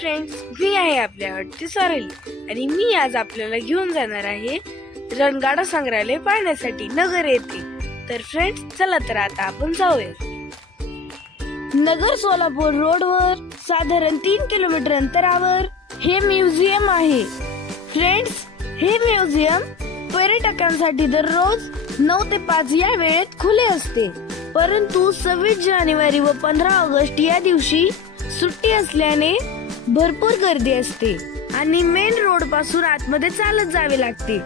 Friends, मी आहे आपल्या आवडती सॉरेल आणि मी आज आपल्याला घेऊन जाणार आहे रणगाडा संग्रहालय पाहण्यासाठी नगर येथे। तर फ्रेंड्स चला तर आता आपण जाऊया। नगर सोलापूर रोडवर साधारण 3 किलोमीटर अंतरावर हे म्युझियम आहे। फ्रेंड्स, हे म्युझियम पर्यटकांसाठी दररोज 9 ते 5 या वेळेत खुले असते, परंतु 26 जानेवारी व 15 ऑगस्ट या दिवशी सुट्टी असल्याने भरपूर गर्दी असते आणि मेन रोड पासून आतमध्ये चालत जावे लागते।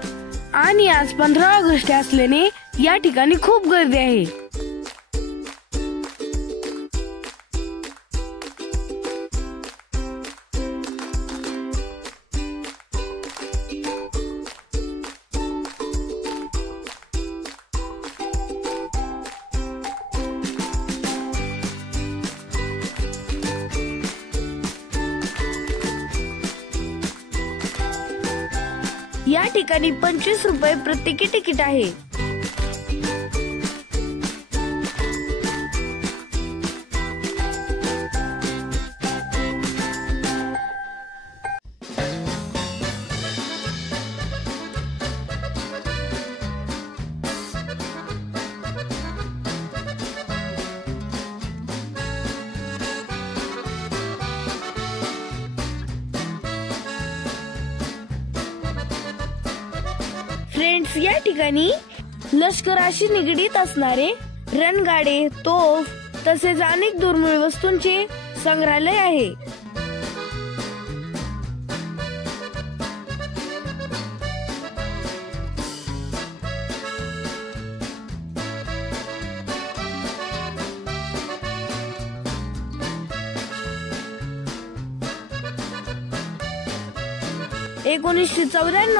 आणि आज 15 ऑगस्ट असल्याने या ठिकाणी खूप गर्दी आहे। या ठिकाणी 25 रुपये प्रत्येकी तिकीट आहे। फ्रेंड्स, या ठिकाणी लष्कराशी निगडीत असणारे रणगाडे, तोफ तसेच अनेक दुर्मिळ वस्तूंचे संग्रहालय आहे।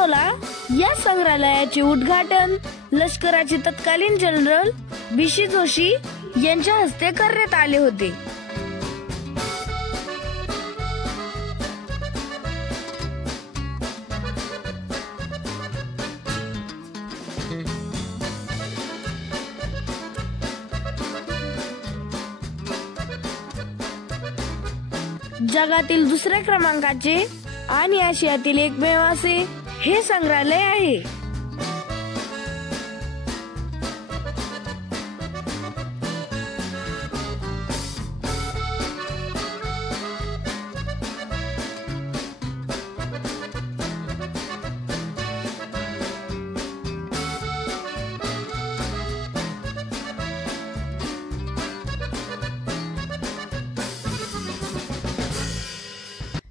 ला या संग्रहालयाचे उद्घाटन लष्कराचे तत्कालीन जनरल बीशी जोशी यांच्या हस्ते करण्यात आले होते। जगातील दुसऱ्या क्रमांकाचे आणि आशियातील एकमेव असे हे संग्रहालय आहे।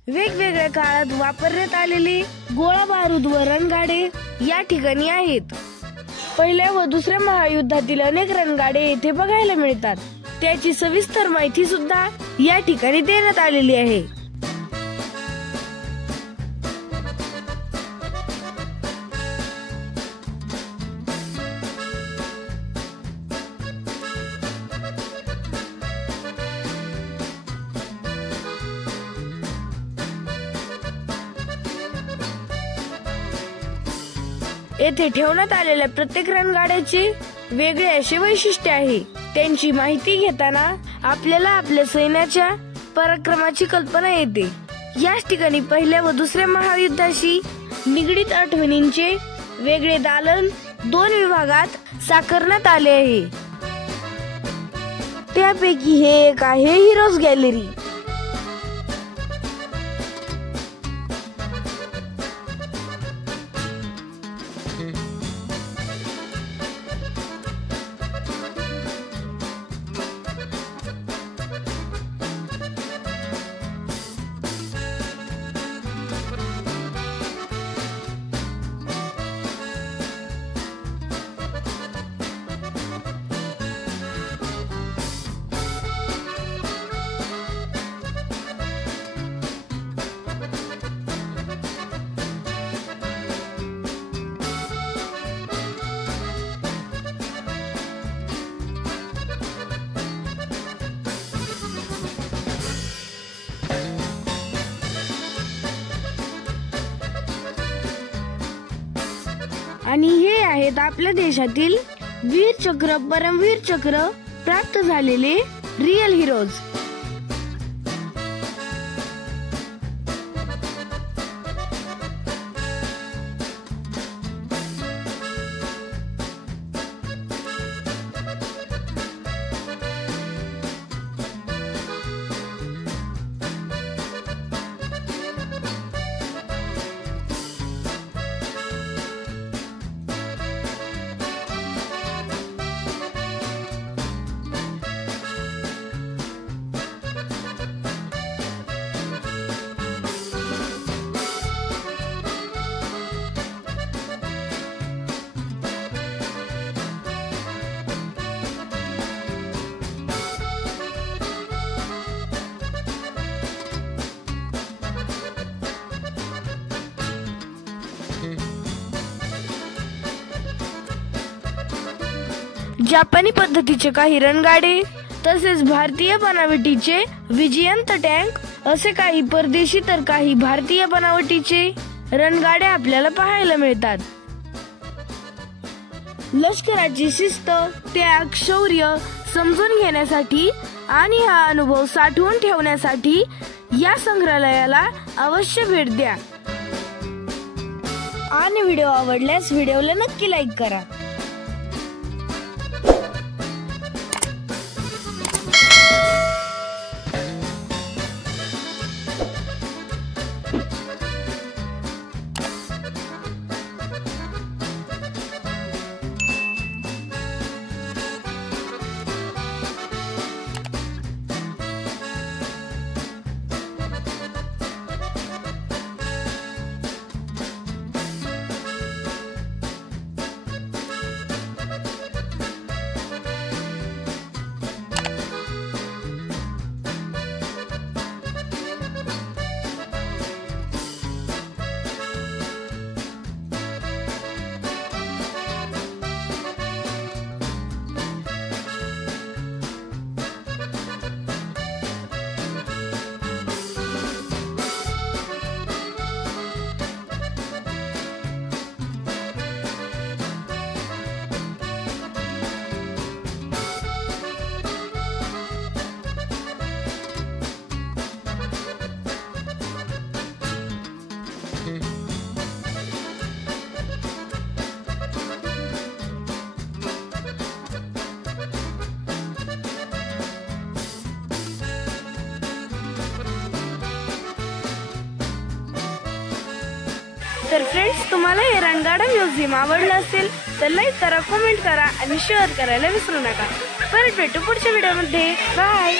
वेगवेगळ्या काळात वापरण्यात आलेले गोळा बारूद व रणगाडे या ठिकाणी आहेत। पहिल्या व दुसऱ्या महायुद्धातील अनेक रणगाडे येथे बघायला मिळतात। त्याची सविस्तर माहिती सुद्धा या ठिकाणी देण्यात आलेली आहे। येथे ठेवण्यात आलेल्या प्रत्येक रणगाड्याचे वेगळे असे वैशिष्ट्य आहे। त्यांची माहिती घेताना आपल्याला आपल्या सैन्याच्या पराक्रमाची कल्पना येते। याच ठिकाणी पहिल्या व दुसऱ्या महायुद्धाशी निगडीत आठवणींचे वेगळे दालन 2 विभागात साकारण्यात आले आहे। त्यापैकी हे एक आहे हिरोज गॅलरी। आणि हे आहेत आपल्या देशातील वीर चक्र, परमवीर चक्र प्राप्त झालेले रिअल हिरोज। जापानी पद्धतीचे काही रणगाडे, तसेच भारतीय बनावटीचे विजयंत टँक, असे काही परदेशी तर काही भारतीय बनावटीचे रणगाडे आपल्याला पाहायला मिळतात. लष्कराची शिस्त, त्याग, शौर्य समजून घेण्यासाठी आणि हा अनुभव साठवून ठेवण्यासाठी या संग्रहालयाला अवश्य भेट द्या. आणि व्हिडिओ आवडल्यास व्हिडिओला नक्की लाईक करा. तर फ्रेंड्स, तुम्हाला हे रणगाडा म्युझियम आवडलं असेल तर लाईक करा, कमेंट करा आणि शेअर करायला विसरू नका. परत भेटू पुढच्या व्हिडिओमध्ये. बाय.